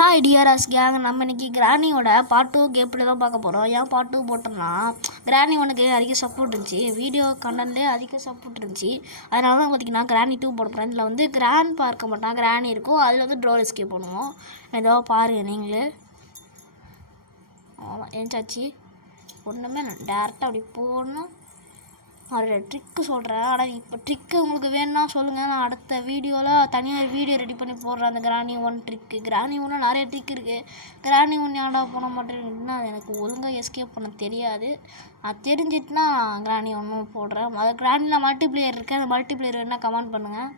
Hi TRS gang. நம்ம இன்றைக்கி கிராணியோட part 2 கேப்ல தான் பார்க்க போகிறோம். ஏன் பார்ட் 2 போட்டோம்னா, கிராணி ஒன்றுக்கு அதிக சப்போர்ட் இருந்துச்சு, வீடியோ கண்டென்ட்லேயே அதிக சப்போர்ட் இருந்துச்சு. அதனால தான் பார்த்திங்கன்னா கிராணி 2 போட போகிறேன். இதில் வந்து கிராண்ட் பார்க்க மாட்டான், கிராணி இருக்கும். அதில் வந்து ட்ரோன் எஸ்கேப் பண்ணுவோம். ஏதோ பாருங்கள் நீங்களே. ஆமாம் ஏஞ்சாச்சு. ஒன்றுமே டேரெக்டாக அப்படி போடணும். ஒரு ட்ரிக்கு சொல்கிறேன். ஆனால் இப்போ ட்ரிக்கு உங்களுக்கு வேணும்னா சொல்லுங்கள், நான் அடுத்த வீடியோவில் தனியாக வீடியோ ரெடி பண்ணி போடுறேன். அந்த கிராணி 1 ட்ரிக்கு. கிராணி 1 நிறைய ட்ரிக் இருக்குது. கிராணி 1 ஏன்டா பண்ண மாட்டேங்குதுன்னா, அது எனக்கு ஒழுங்காக எஸ்கேப் பண்ண தெரியாது. அது தெரிஞ்சிட்டுனா கிராணி 1 போடுறேன். அது கிராணியில் மல்டிப்ளேயர் இருக்குது. அந்த மல்டிப்ளேயர் வேணால் கமெண்ட் பண்ணுங்கள்.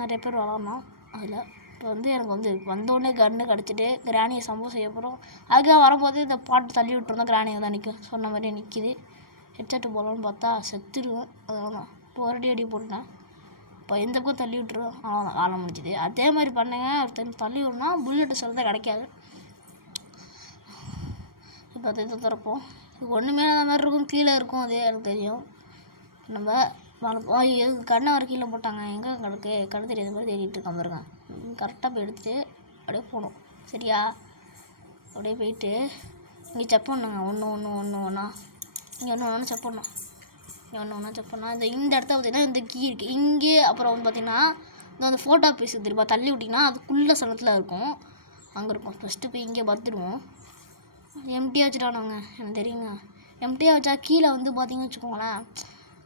நிறைய பேர் விளாட்ணும் அதில். இப்போ வந்து எனக்கு வந்து வந்தோடனே கன்று கிடச்சிட்டு கிராணியை சம்பவம் செய்ய போகிறோம். அதுக்காக வரும்போது இந்த பாட்டு தள்ளி விட்டுருந்தோம். கிராணியை தான் நிற்கும், சொன்ன மாதிரியே நிற்கிது. ஹெட்செட்டு போகலான்னு பார்த்தா செத்துடுவேன். அதனால இப்போ ஒரு அடி போட்டேன். இப்போ எந்த பக்கம் தள்ளி விட்டுருவேன். அவ்வளோதான், காலை முடிஞ்சுது. அதே மாதிரி பண்ணுங்க. தள்ளி விடனா புல்லெட்டு சொல்ல கிடைக்காது. இப்போ அதை திறப்போம். இது ஒன்றுமே அந்த மாதிரி இருக்கும், கீழே இருக்கும். அதே எனக்கு தெரியும். நம்ம கண்ணை வர கீழே போட்டாங்க. எங்கே கிடக்கு கடை தெரியாத மாதிரி தேடிட்டு இருக்கான் பாருங்க. கரெக்டாக போய் எடுத்துட்டு அப்படியே போகணும். சரியா? அப்படியே போயிட்டு இங்கே செக் பண்ணுங்க. ஒன்றா இங்கே ஒன்று செக் பண்ணோம். இங்கே ஒன்று செக் பண்ணால் இந்த இடத்த பார்த்திங்கன்னா இந்த கீ இருக்குது இங்கே. அப்புறம் வந்து பார்த்திங்கன்னா இந்த ஃபோட்டோ பீஸ் தெரியுமா, தள்ளி விட்டிங்கன்னா அதுக்குள்ளே சனத்தில் இருக்கும். அங்கே இருக்கும். ஃபஸ்ட்டு போய் இங்கே பார்த்துடுவோம். எம்டியாக வச்சுட்டானுங்க, எனக்கு தெரியுங்க. எம்டியாக வச்சா கீழே வந்து பார்த்திங்கன்னு வச்சுக்கோங்களேன்,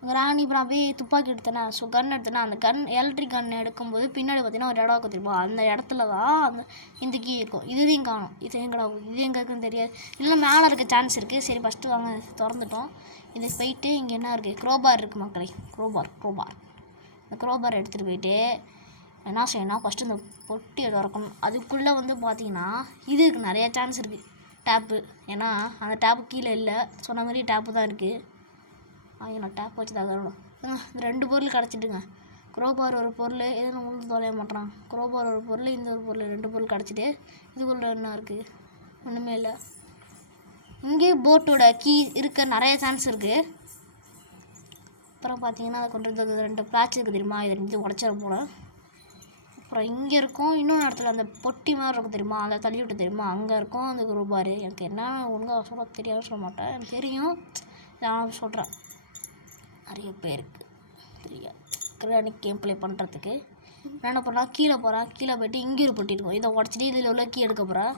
கிராணி இப்போ நான் போய் துப்பாக்கி எடுத்தேன்னா, கன் எடுத்தேன்னா, அந்த எலக்ட்ரிக் கன் எடுக்கும்போது பின்னாடி பார்த்திங்கன்னா ஒரு இடம் இருக்கும் தெரியுமா, அந்த இடத்துல தான் இந்த கீ இருக்கும். இதையும் காணும். இது எங்கடா, இது எங்கே இருக்குன்னு தெரியாது. இல்லை மேலே இருக்க சான்ஸ் இருக்குது. சரி ஃபஸ்ட்டு வாங்க திறந்துட்டோம். இது போயிட்டு இங்கே என்ன இருக்குது, க்ரோபார் இருக்குது மக்களே. க்ரோபார் இந்த க்ரோபார் எடுத்துகிட்டு போயிட்டு என்ன செய்யணும், ஃபஸ்ட்டு இந்த பொட்டியை திறக்கணும். அதுக்குள்ளே வந்து பார்த்திங்கன்னா இது இருக்குது, நிறையா சான்ஸ் இருக்குது. டேப்பு, ஏன்னா அந்த டேப்பு கீழே இல்லை, சொன்ன மாதிரி டேப்பு தான் இருக்குது. நான் டேப் வச்சு தகரணும். இந்த 2 பொருள் கிடச்சிட்டுங்க. க்ரோபார் ஒரு பொருள், எதுவும் உழுந்து தொலைய மாட்டான். க்ரோபார் ஒரு பொருள், இந்த ஒரு பொருள், 2 பொருள் கிடச்சிட்டு இதுக்குள்ளே என்ன இருக்குது, ஒன்றுமே இல்லை. இங்கே போட்டோட கீ இருக்க நிறைய சான்ஸ் இருக்குது. அப்புறம் பார்த்தீங்கன்னா அதை கொண்டு 2 பிளாச் இருக்குது தெரியுமா, இதை 2 உடச்சிட போனேன். அப்புறம் இங்கே இருக்கும் இன்னொன்று இடத்துல அந்த பொட்டி மாதிரி இருக்கும் தெரியுமா, அதை தள்ளி விட்டு தெரியுமா, அங்கே இருக்கும் அந்த க்ரோபார். எனக்கு என்ன ஒழுங்காக சொல்ல தெரியாது, சொல்ல மாட்டேன். எனக்கு தெரியும், நான் சொல்கிறேன். நிறைய பேருக்கு தெரியாது கிராணி கேம் ப்ளே பண்ணுறதுக்கு. நான் என்ன பண்ணால் கீழே போகிறேன். கீழே போய்ட்டு இங்கே ஒரு பொட்டி இருக்கும், இதை உடச்சிட்டு இதில் உள்ள கீ எடுக்க போகிறேன்.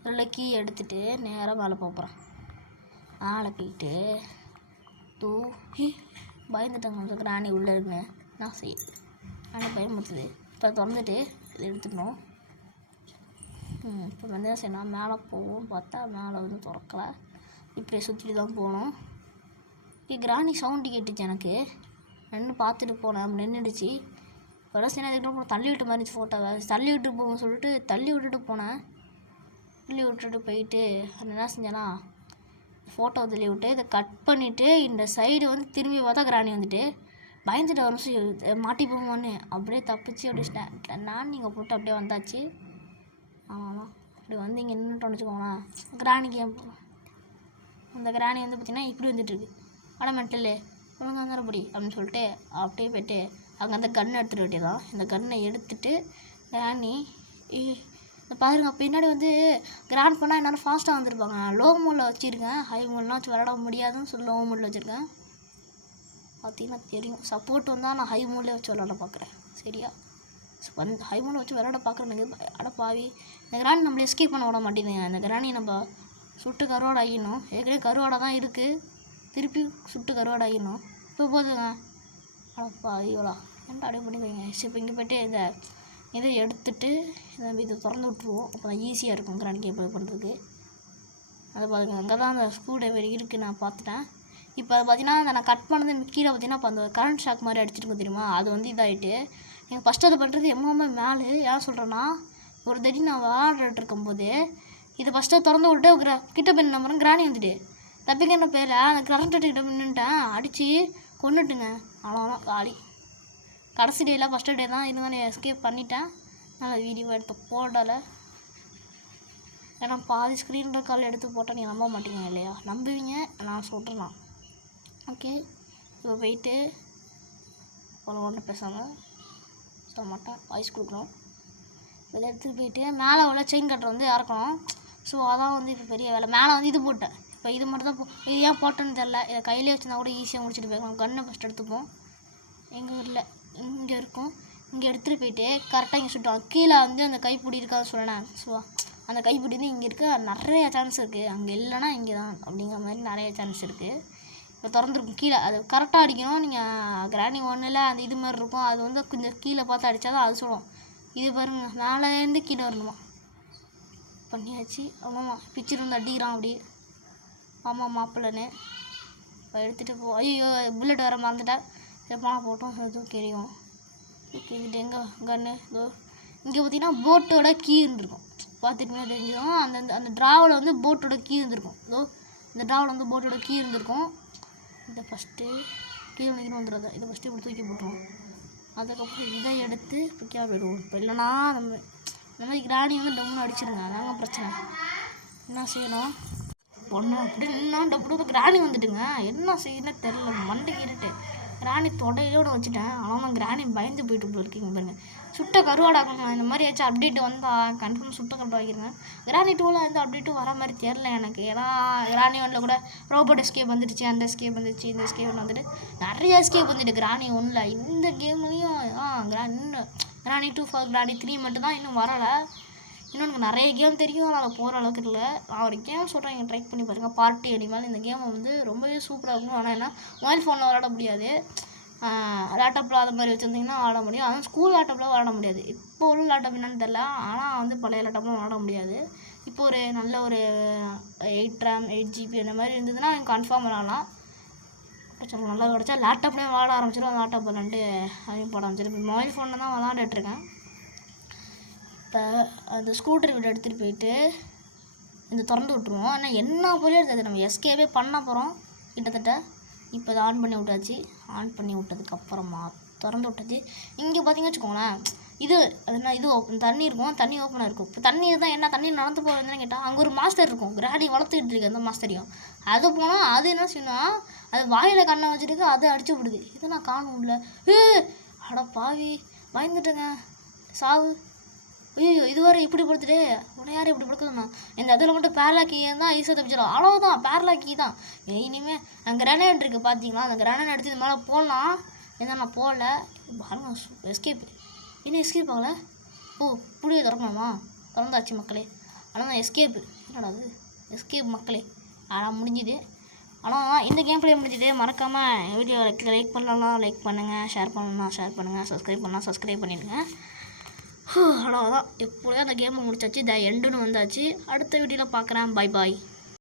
இதில் கீ எடுத்துகிட்டு நேராக மேலே போகிறேன். மேலே போயிட்டு பயந்துட்டாங்க கிராணி உள்ளே இருக்குன்னு. நான் செய்ய கிராணி பயமுறுத்துது. இப்போ திறந்துட்டு இதை எடுத்துக்கணும். இப்போ வந்து செய்யணும், மேலே போவோம் பார்த்தா மேலே வந்து திறக்கலை. இப்படியே சுற்றிட்டு தான் போகணும். கிராணி சவுண்டு கேட்டுச்சு எனக்கு. நின்று பார்த்துட்டு போனேன், நின்றுடுச்சு. இப்போ சரி அதுக்கப்புறம் தள்ளி விட்டு மாதிரி ஃபோட்டோவை தள்ளி விட்டு போகணும்னு சொல்லிட்டு தள்ளி விட்டுட்டு போனேன். தள்ளி விட்டுட்டு போயிட்டு அது என்ன செஞ்சேன்னா, ஃபோட்டோ தள்ளி விட்டு இதை கட் பண்ணிவிட்டு இந்த சைடு வந்து திரும்பி பார்த்தா கிராணி வந்துட்டு பயந்துட்டு வரும், மாட்டி போவோன்னு அப்படியே தப்பிச்சு அப்படியே நான் நீங்கள் போட்டு அப்படியே வந்தாச்சு. ஆமாம் அப்படி வந்து இங்கே நின்றுட்டோன்னு வச்சுக்கோங்களேன். கிராணிக்கு அந்த கிராணி வந்து பார்த்திங்கன்னா இப்படி வந்துட்டுருக்கு. ஆனால் மென்டலு ஒழுங்காக இருந்தாலும் அப்படி அப்படின்னு சொல்லிட்டு அப்படியே போய்ட்டு அங்கே அந்த கன்னை எடுத்துகிட்டு வேண்டியதான். இந்த கன்னை எடுத்துகிட்டு கிராணி இந்த பாருங்க பின்னாடி வந்து கிராண்ட் பண்ணால் என்னால் ஃபாஸ்ட்டாக வந்துருப்பாங்க. லோ மோடில் வச்சுருக்கேன், ஹை மோட்லாம் வச்சு விளாட முடியாதுன்னு சொல்லி லோ மோடில் வச்சுருக்கேன். பார்த்தீங்கன்னா தெரியும், சப்போர்ட் வந்தால் நான் ஹை மோட்லேயே வச்சு விளாட பார்க்குறேன். சரியா? ஹை மோடில் வச்சு விளாட பார்க்குறேன். அட பாவி, இந்த கிராணி நம்மளை எஸ்கேப் பண்ண விட மாட்டேங்குதுங்க. இந்த கிராணி நம்ம சுட்டு கருவாடு ஆகிடணும். ஏற்கனவே கருவாடை தான் இருக்குது, திருப்பி சுட்டு கருவாடு ஆகிடணும். இப்போ போதுங்க. அடப்பா ஐயோலா ஏன்டா அப்படியே பண்ணிக்கோங்க. சரி இப்போ இங்கே போய்ட்டு இதை எடுத்துகிட்டு இதை திறந்து விட்ருவோம். அப்போ தான் ஈஸியாக இருக்கும் கிராணி கேம் பண்ணுறதுக்கு. அதை பாருங்க, அங்கே தான் அந்த ஸ்க்ரூ ட்ரைவர் இருக்குது, நான் பார்த்துட்டேன். இப்போ அதை பார்த்தீங்கன்னா நான் கட் பண்ணது கீழே பார்த்தீங்கன்னா இப்போ அந்த கரண்ட் ஷாக் மாதிரி அடிச்சிருக்கோம் தெரியுமா, அது வந்து இதாகிட்டு நீங்கள் ஃபஸ்ட்டு அதை பண்ணுறது எம்மாமே மேலே. ஏன் சொல்கிறேன்னா, ஒரு திடீர்னு நான் விளாண்டுட்டு இருக்கும்போது இதை ஃபஸ்ட்டு திறந்து விட்டு கிட்ட போய் நம்புறேன், கிராணி வந்துட்டு தப்பிக்க என்ன பேர் அந்த கரண்ட் கிட்ட நின்றுட்டேன், அடித்து கொண்டுட்டுங்க. அவ்வளோதான் காலி. கடைசி டேயில் ஃபஸ்ட்டு டே தான் இருந்தாலும் எஸ்கேப் பண்ணிட்டேன். நல்லா வீடியோ எடுத்து போடலை, ஏன்னா பாதி ஸ்க்ரீன் ரெக்கார்டில் எடுத்து போட்டால் நீங்கள் நம்ப மாட்டீங்க இல்லையா, நம்புவீங்க, நான் சொல்கிறேன். ஓகே இப்போ போயிட்டு ஒன்று பேசாமல் சொல்ல மாட்டேன், வாய்ஸ் கொடுக்குறோம். இதை எடுத்துகிட்டு போயிட்டு மேலே உள்ள செயின் கட்டரை வந்து இறக்கணும். ஸோ அதான் வந்து இப்போ பெரிய வேலை. மேலே வந்து இது போட்டேன். இப்போ இது மட்டும் தான் இது ஏன் போட்டேன்னு தெரில. இதை கையிலே வச்சுருந்தா கூட ஈஸியாக முடிச்சுட்டு போயிருக்கோம். கன்னை ஃபஸ்ட் எடுத்துப்போம். எங்கள் ஊரில் இங்கே இருக்கும். இங்கே எடுத்துகிட்டு போயிட்டு கரெக்டாக இங்கே சுட்டோம். கீழே வந்து அந்த கைப்பிடி இருக்கான்னு சொன்னேன். ஸோ அந்த கைப்பிடி வந்து இங்கே இருக்க நிறைய சான்ஸ் இருக்குது. அங்கே இல்லைன்னா இங்கே தான் அப்படிங்கிற மாதிரி நிறைய சான்ஸ் இருக்குது. இப்போ திறந்துருக்கும் கீழே. அது கரெக்டாக அடிக்கணும். நீங்கள் கிராணி ஒன்றில் அந்த இது மாதிரி இருக்கும். அது வந்து கொஞ்சம் கீழே பார்த்து அடித்தா தான் அது சொல்லும். இது பாருங்கள், மேலேருந்து கீழே வரணுமா பண்ணியாச்சு. ஆமாம்மா பிச்சர் வந்து அடிக்கிறான் அப்படி. ஆமாம் மாப்பிள்ளன்னு இப்போ எடுத்துகிட்டு போ. ஐயோ புல்லட் வர மறந்துட்டேன். சரி போனால் போட்டோம். எதுவும் தெரியும். ஓகே இது எங்கே கன்று இதோ இங்கே பார்த்தீங்கன்னா போட்டோட கீ இருந்திருக்கும். பார்த்துட்டுமே தெரிஞ்சிடும். அந்த ட்ராவில் வந்து போட்டோட கீ இருந்திருக்கும். இதோ இந்த ட்ராவில் வந்து போட்டோட கீ இருந்திருக்கும். இதை ஃபஸ்ட்டு கீழே நிற்கணும் வந்துடுறது. இதை ஃபஸ்ட்டு இப்படி தூக்கி போட்டுருவோம். அதுக்கப்புறம் இதை எடுத்து பிடிக்காம போயிடுவோம். இப்போ இல்லைனா நம்ம இந்த மாதிரி கிராணி வந்து டம்னு அடிச்சிருங்க. அதாங்க பிரச்சனை. என்ன செய்யணும் ஒன்று அப்படின்னா டப்பு கிராணி வந்துட்டுங்க. என்ன செய்யணும் தெரில. மண்டைக்கு இருட்டு. கிராணி தொடையோடு வச்சுட்டேன். ஆனால் நான் கிராணி பயந்து போயிட்டு இருக்கீங்க பாருங்க. சுட்ட கருவாடாக்கணும். இந்த மாதிரி ஏதாச்சும் அப்டேட் வந்தால் கன்ஃபார்ம் சுட்ட கருவாடு வைக்கிறேங்க. கிராணி 2ல் எந்த அப்டேட்டும் வர மாதிரி தெரில எனக்கு. ஏன்னா கிராணி 1ல் கூட ரோபோட் எஸ்கேப் வந்துடுச்சு. அந்த எஸ்கேப் வந்துடுச்சு. இந்த எஸ்கேப் வந்துட்டு நிறைய எஸ்கேப் வந்துட்டு கிராணி 1ல். இந்த கேம்லேயும் கிராணி 2 ஃபார் கிராணி 3 மட்டும்தான் இன்னும் வரலை. இன்னும் எனக்கு நிறைய கேம் தெரியும். அதனால் போகிற அளவுக்கு இல்லை. நான் ஒரு கேம் சொல்கிறேன், நீங்கள் ட்ரை பண்ணி பாருங்கள். Party animal. இந்த கேமை வந்து ரொம்பவே சூப்பராக இருக்கும். ஆனால் என்ன மொபைல் ஃபோனில் விளாட முடியாது. லேப்டாப்பில் அது மாதிரி வச்சுருந்திங்கன்னா விளாட முடியும். ஆனால் ஸ்கூல் லேப்டாப்பில் விளாட முடியாது. இப்போ உள்ள லேப்டாப் என்னன்னு தெரில. ஆனால் வந்து பழைய லேப்டாப்லாம் விளாட முடியாது. இப்போ ஒரு நல்ல ஒரு 8 RAM 8 GB அந்த மாதிரி இருந்ததுன்னா கன்ஃபார்ம் விளாடலாம். கொஞ்சம் நல்லா கிடச்சா லேப்டாப்லேயும் விளாட ஆரம்பிச்சிடும். லேப்டாப் விளாண்டு அதையும் போட ஆரம்பிச்சிடும். இப்போ மொபைல் ஃபோனில் தான் விளாண்டுட்ருக்கேன். இப்போ அந்த ஸ்கூட்டர் வீடு எடுத்துகிட்டு போயிட்டு இந்த திறந்து விட்ருவோம். ஆனால் என்ன போலே இருக்காது. நம்ம எஸ்கேவே பண்ண போகிறோம் கிட்டத்தட்ட. இப்போ அதை ஆன் பண்ணி விட்டாச்சு. ஆன் பண்ணி விட்டதுக்கப்புறமா திறந்து விட்டாச்சு. இங்கே பார்த்தீங்கன்னு வச்சுக்கோங்களேன், இது அதுனா இது தண்ணி இருக்கும். தண்ணி ஓப்பனாக இருக்கும். இப்போ தண்ணி தான் என்ன தண்ணி நடந்து போகிறதுன்னு கேட்டால் அங்கே ஒரு மாஸ்டர் இருக்கும். கிராடி வளர்த்துக்கிட்டு இருக்கு அந்த மாஸ்டரையும். அது போனால் அது என்ன செய்யணும், அது வாயில் கண்ணை வச்சுருக்கு. அதை அடிச்சு விடுது. இது நான் காணும் இல்லை. அட பாவி பயந்துட்டேங்க. சாவு. ஐயோ இதுவரை இப்படி படுத்துட்டு உன்னை யாரும் இப்படி படுக்கணும்ண்ணா. இந்த அதில் மட்டும் பேரலாக்கி தான் ஈஸியாக தப்பிச்சிடும். அவ்வளோதான் பேரலாக்கி தான். இனிமேல் நான் கிரனேட் இருக்குது பார்த்தீங்களா. அந்த கிரனேட் எடுத்து இது மேலே போடலாம். என்ன நான் போடல. பாருங்க எஸ்கேப். இன்னும் எஸ்கேப் ஆகலை. ஓ புளியை திறக்கணுமா. திறந்தாச்சு மக்களே. ஆனால் தான் எஸ்கேப்பு. என்னடா அது எஸ்கேப் மக்களே. ஆனால் முடிஞ்சுது. ஆனால் இந்த கேம் பிளே முடிஞ்சுது. மறக்காமல் வீடியோ லைக் பண்ணலாம் லைக் பண்ணுங்கள். ஷேர் பண்ணலாம் ஷேர் பண்ணுங்கள். சப்ஸ்கிரைப் பண்ணலாம் சப்ஸ்கிரைப் பண்ணிடுங்க. அவ்வளோதான். எப்போதே அந்த கேமை முடிச்சாச்சு. த எண்டுன்னு வந்தாச்சு. அடுத்த வீடியோவில் பார்க்குறேன். Bye bye.